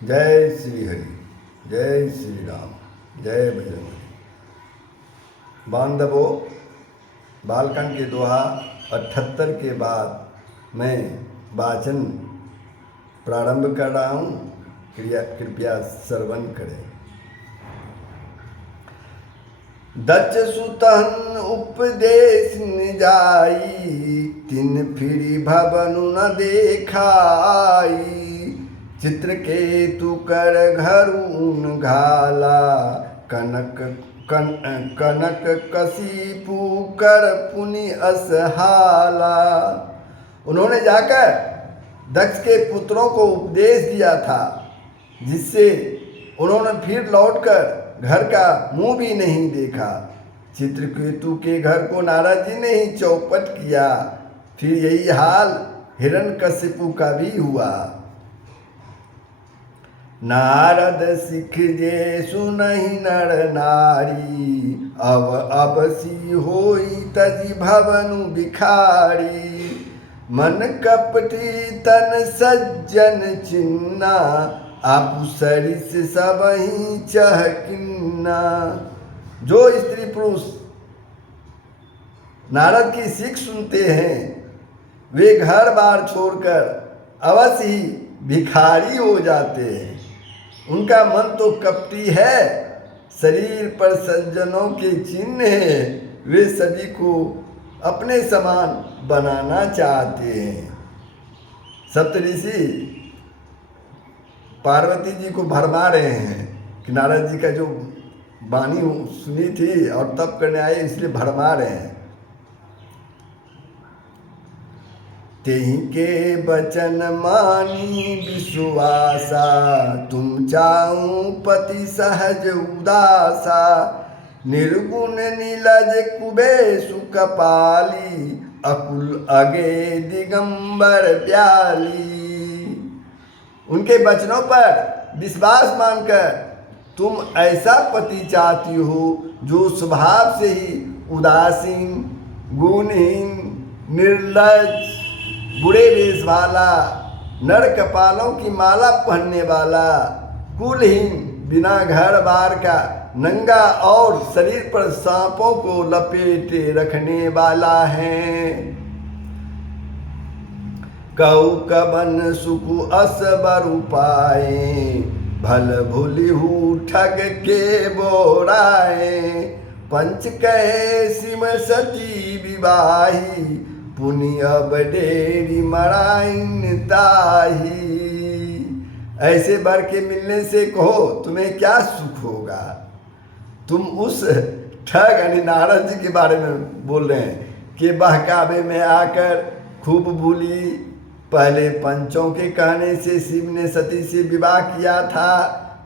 जय श्री हरि, जय श्री राम, जय बजरंग। बांधवों, बालकांड के दोहा 78 के बाद मैं वाचन प्रारंभ कर रहा हूँ। कृपया श्रवण करें। दच सुतन उपदेश न जाई, तिन फिरी भवनु न देखाई। चित्रकेतु कर घरून घाला, कनक कशीपु कर पुनि असहाला। उन्होंने जाकर दक्ष के पुत्रों को उपदेश दिया था, जिससे उन्होंने फिर लौटकर घर का मुंह भी नहीं देखा। चित्रकेतु के घर को नारद जी ने ही चौपट किया। फिर यही हाल हिरण्यकशिपु का भी हुआ। नारद सिख जे सुनहि नर नारी, अब सी होई तजी भवनु बिखारी। मन कपटी तन सज्जन चिन्ना, आपु सरिस सबहि चहकिन्ना। जो स्त्री पुरुष नारद की सीख सुनते हैं, वे घर बार छोड़कर अवश्य ही भिखारी हो जाते हैं। उनका मन तो कपटी है, शरीर पर सज्जनों के चिन्ह हैं। वे सभी को अपने समान बनाना चाहते हैं। सप्तऋषि पार्वती जी को भरमा रहे हैं कि नारद जी का जो वाणी सुनी थी और तप करने आए, इसलिए भरमा रहे हैं। तेहि के बचन मानी विश्वासा, तुम चाहूं पति सहज उदासा। निर्गुण नीलज कुबेशु कपाली, अकुल अगे दिगंबर प्याली। उनके वचनों पर विश्वास मानकर तुम ऐसा पति चाहती हो जो स्वभाव से ही उदासीन, गुणहीन, निर्लज, बुरे वेश वाला, नर कपालों की माला पहनने वाला, कुलहीन, बिना घर बार का, नंगा और शरीर पर सांपों को लपेटे रखने वाला है। कहु कबन सुकु असबर उपाए, भल भूलिहु ठग के बोराए। पंच कहे सिम सती विवाही, पुनि अब डेरी मराइन ताही। ऐसे बर के मिलने से कहो तुम्हें क्या सुख होगा। तुम उस ठग यानी नारद जी के बारे में बोल रहे हैं कि बहकावे में आकर खूब भूली। पहले पंचों के कहने से शिव ने सती से विवाह किया था,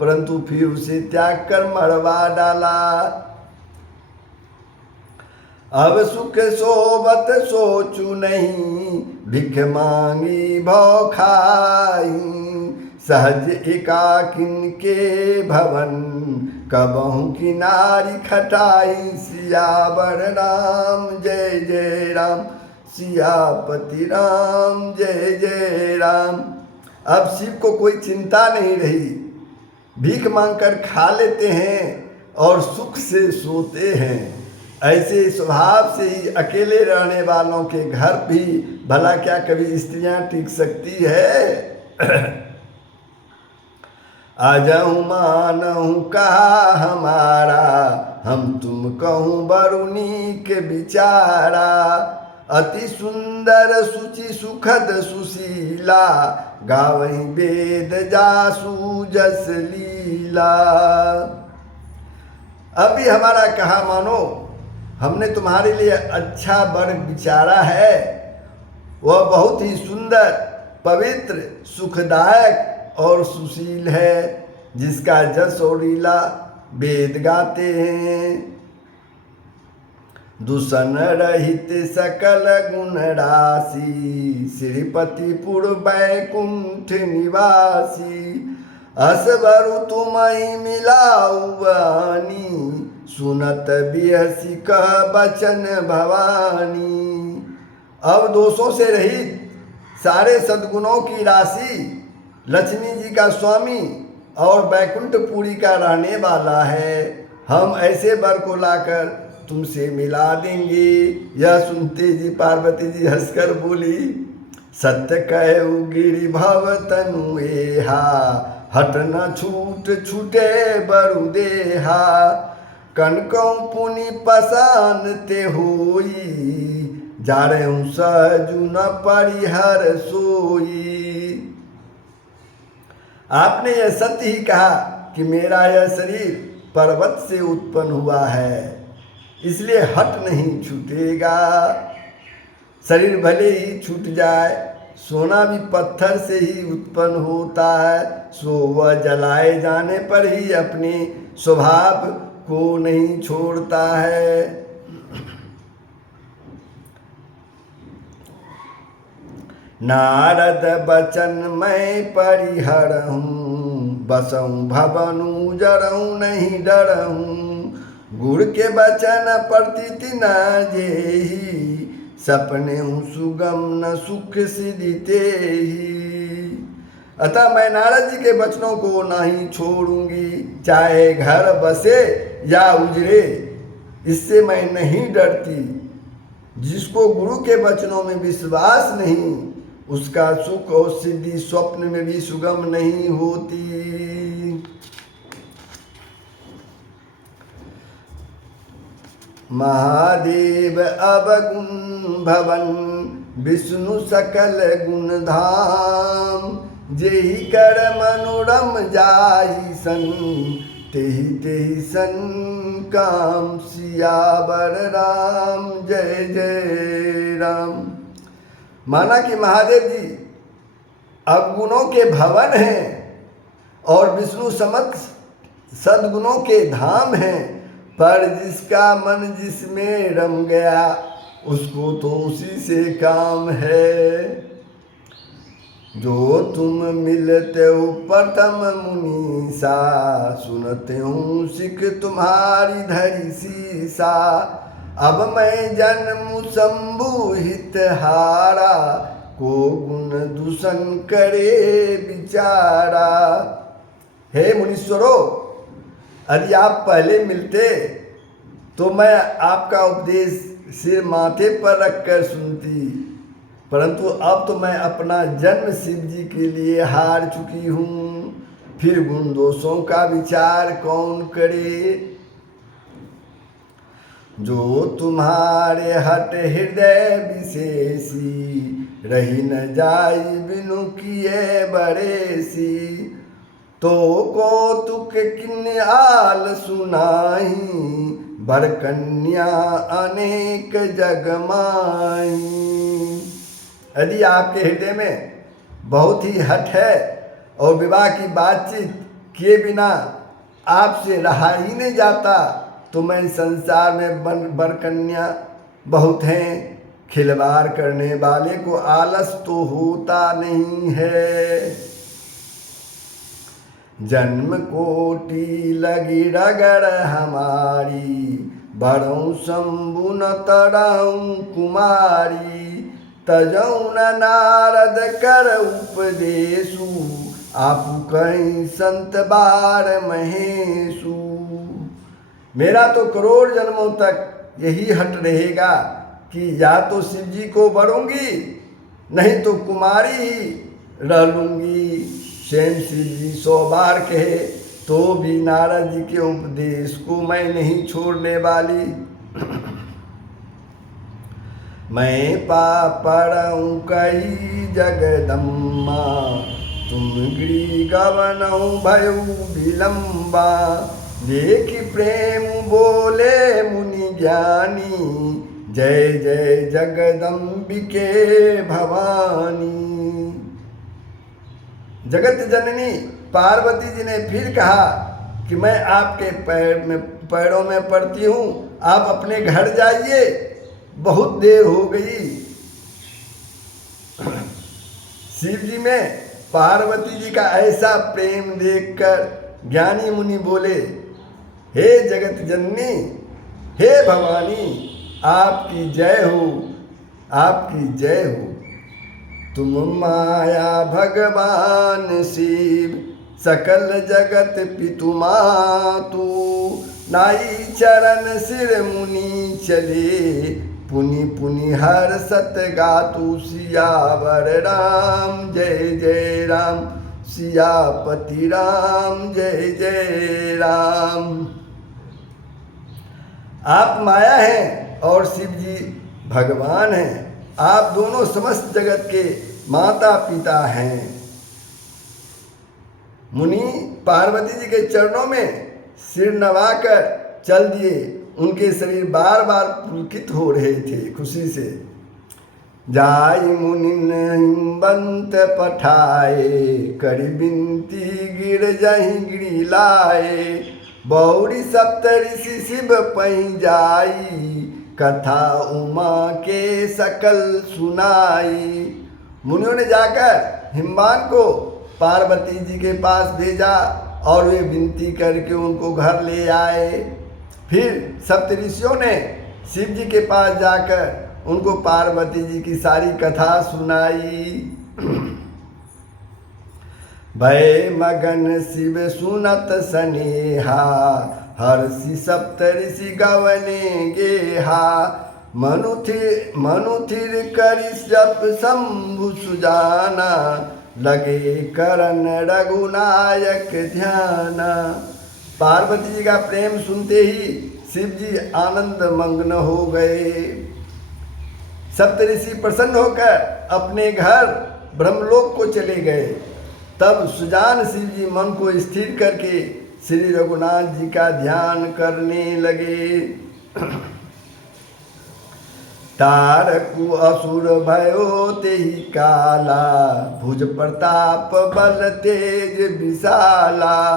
परंतु फिर उसे त्याग कर मरवा डाला। अब सुख सोबत सोचू नहीं, भिख मांगी भौ खाई। सहज एकाकिन के भवन, कबहू किनारी खटाई। सियावर राम जय जय राम, सियापति राम जय जय राम। अब शिव को कोई चिंता नहीं रही, भीख मांगकर खा लेते हैं और सुख से सोते हैं। ऐसे स्वभाव से ही अकेले रहने वालों के घर भी भला क्या कभी स्त्रियां टिक सकती है। आजहूँ मानहूँ कहा हमारा, हम तुम कहूँ बरुनी के बिचारा। अति सुंदर सुचि सुखद सुशीला, गावहीं वेद जासु जस लीला। अभी हमारा कहा मानो, हमने तुम्हारे लिए अच्छा वर विचारा है। वह बहुत ही सुंदर, पवित्र, सुखदायक और सुशील है, जिसका जस और लीला वेद गाते हैं। दूषण रहित सकल गुण राशि, श्रीपति पुर बैकुंठ निवासी। असबरु तुम्हि मिलाऊ वाणी, सुनत बिहसी कह बचन भवानी। अब दोषों से रहित सारे सद्गुणों की राशि लक्ष्मी जी का स्वामी और बैकुंठपुरी का रहने वाला है। हम ऐसे वर को लाकर तुमसे मिला देंगे। यह सुनते जी पार्वती जी हंसकर बोली, सत्य कहु गिरि भव तनु एहा, हट न छूट छूटे बरु देहा। कनकौ पुनि पसान ते होई, जारहु सहजु न परिहर सोई। आपने यह सत्य ही कहा कि मेरा यह शरीर पर्वत से उत्पन्न हुआ है, इसलिए हट नहीं छूटेगा। शरीर भले ही छूट जाए, सोना भी पत्थर से ही उत्पन्न होता है, सो वह जलाए जाने पर ही अपने स्वभाव को नहीं छोड़ता है। नारद बचन मैं परिहरहूँ, बसऊँ भवनु जरऊँ नहीं डरऊँ। गुर के बचन प्रतीति न जेहि, सपने सुगम न सुख सिद्धि तेहि। अतः मैं नारद जी के वचनों को नहीं छोड़ूंगी, चाहे घर बसे या उजड़े, इससे मैं नहीं डरती। जिसको गुरु के वचनों में विश्वास नहीं, उसका सुख और सिद्धि स्वप्न में भी सुगम नहीं होती। महादेव अवगुण भवन, विष्णु सकल गुण धाम। जेहि कर मनोरम जाहि सन, तेहि तेहि सन काम सियावर राम। जय जय राम। माना कि महादेव जी अवगुणों के भवन हैं और विष्णु समक्ष सद्गुणों के धाम हैं, पर जिसका मन जिसमें रम गया, उसको तो उसी से काम है। जो तुम मिलते हो प्रथम मुनीसा, सुनते हूँ सिख तुम्हारी धरी सीसा। अब मैं जन्म संबुहित हारा, को गुण दूषण करे विचारा। हे मुनीश्वरों, यदि आप पहले मिलते तो मैं आपका उपदेश सिर माथे पर रखकर सुनती, परंतु अब तो मैं अपना जन्म शिव जी के लिए हार चुकी हूँ, फिर गुण दोषों का विचार कौन करे। जो तुम्हारे हट हृदय विशेषी, रही न जाई बिनु किए बड़ेसी। तो कौतुक किन आल सुनाई, बर कन्या अनेक जग माई। यदि आपके हृदय में बहुत ही हठ है और विवाह की बातचीत किए बिना आपसे रहा ही नहीं जाता, तो मैं संसार में बर कन्या बहुत हैं, खिलवाड़ करने वाले को आलस तो होता नहीं है। जन्म कोटि लगी रगड़ हमारी, बड़ों शंभु न तड़ऊँ कुमारी। तजौन नारद कर उपदेशु, आपु कहीं संत बार महेशु। मेरा तो करोड़ जन्मों तक यही हट रहेगा कि या तो शिव जी को वरूंगी, नहीं तो कुमारी ही रह लूंगी। स्वयं शिव जी 100 बार कहे तो भी नारद जी के उपदेश को मैं नहीं छोड़ने वाली। मैं पापड़ऊँ कई जगदम्मा, तुम गिरी गवनऊ भयऊ विलम्बा। देखि प्रेम बोले मुनि ज्ञानी, जय जय जगदम्बिके भवानी। जगत जननी पार्वती जी ने फिर कहा कि मैं आपके पैरों में पड़ती हूँ, आप अपने घर जाइए, बहुत देर हो गई। शिव जी में पार्वती जी का ऐसा प्रेम देखकर ज्ञानी मुनि बोले, हे जगत जननी, हे भवानी, आपकी जय हो, आपकी जय हो। तुम माया भगवान शिव, सकल जगत पितु मातु। नाई चरण सिर मुनि चले, पुनि पुनि हर सत गातु। सियावर राम जय जय राम, सियापति राम जय जय राम। आप माया हैं और शिव जी भगवान हैं। आप दोनों समस्त जगत के माता पिता हैं। मुनि पार्वती जी के चरणों में सिर नवाकर चल दिए। उनके शरीर बार बार पुलकित हो रहे थे खुशी से। जाय मुनिन हिमवंत पठाए, करि बिनती गिर जहि गिरी लाए। बौरी सप्त ऋषि शिव पै जाई, कथा उमा के सकल सुनाई। मुनियों ने जाकर हिमवान को पार्वती जी के पास भेजा और वे विनती करके उनको घर ले आए। फिर सप्तऋषियों ने शिव जी के पास जाकर उनको पार्वती जी की सारी कथा सुनाई। भय मगन शिव सुनत सनेहा, हर्षि सप्तऋषि गवने गेहा। मनुथिर करि जप शंभु सुजाना, लगे करन रघुनायक ध्याना। पार्वती जी का प्रेम सुनते ही शिव जी आनंद मग्न हो गए। सप्तऋषि प्रसन्न होकर अपने घर ब्रह्मलोक को चले गए। तब सुजान शिव जी मन को स्थिर करके श्री रघुनाथ जी का ध्यान करने लगे। तारकु असुर भयो तेहि काला, भुज प्रताप बल तेज विशाला।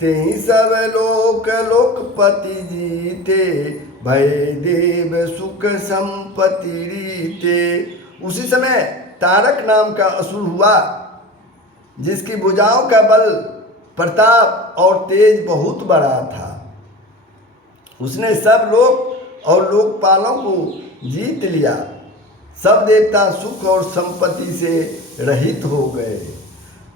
तेहि सब लोक लोकपति जीते, भय देव सुख संपत्ति रीते। उसी समय तारक नाम का असुर हुआ, जिसकी भुजाओं का बल प्रताप और तेज बहुत बड़ा था। उसने सब लोक और लोकपालों को जीत लिया। सब देवता सुख और संपत्ति से रहित हो गए।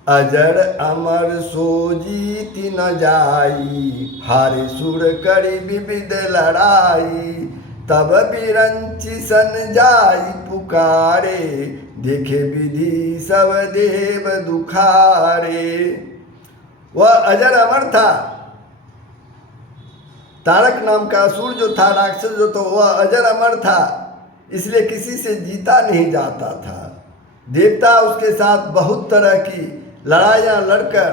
अजर अमर सो जीति न जाई, हारे सुर करी विविध लड़ाई। तब बिरंचि सन जाई पुकारे, देखे विधि सब देव दुखारे। वह अजर अमर था। तारक नाम का असुर जो था, राक्षस जो था, वह अजर अमर था, इसलिए किसी से जीता नहीं जाता था। देवता उसके साथ बहुत तरह की लड़ाइयाँ लड़कर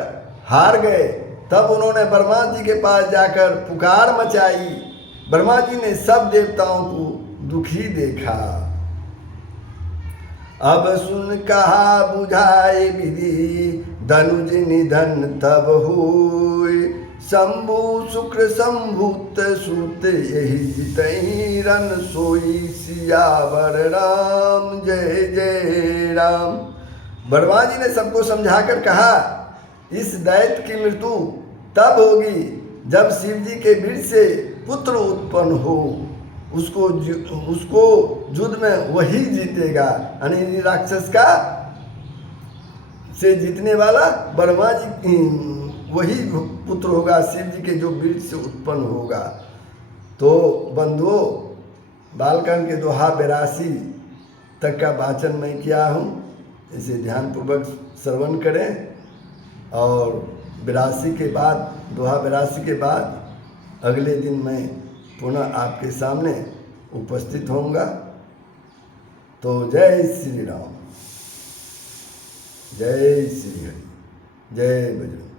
हार गए। तब उन्होंने ब्रह्मा जी के पास जाकर पुकार मचाई। ब्रह्मा जी ने सब देवताओं को दुखी देखा। अब सुन कहा बुझाए विधि, धनुज निधन तब हुई। शंभु शुक्र संभूत सुत, यही जितहि रन सोई। सियावर राम जय जय राम। ब्रह्मा जी ने सबको समझाकर कहा, इस दैत्य की मृत्यु तब होगी जब शिव जी के बीच से पुत्र उत्पन्न हो। उसको युद्ध में वही जीतेगा। यानी राक्षस का से जीतने वाला ब्रह्मा जी वही पुत्र होगा, शिव जी के जो बीज से उत्पन्न होगा। तो बंधुओं, बालकांड के दोहा 82 तक का वाचन मैं किया हूँ। इसे ध्यानपूर्वक श्रवण करें। और 82 के बाद, दोहा 82 के बाद अगले दिन मैं पुनः आपके सामने उपस्थित होऊंगा। तो जय श्री राम, जय श्री हरि, जय बजरंग।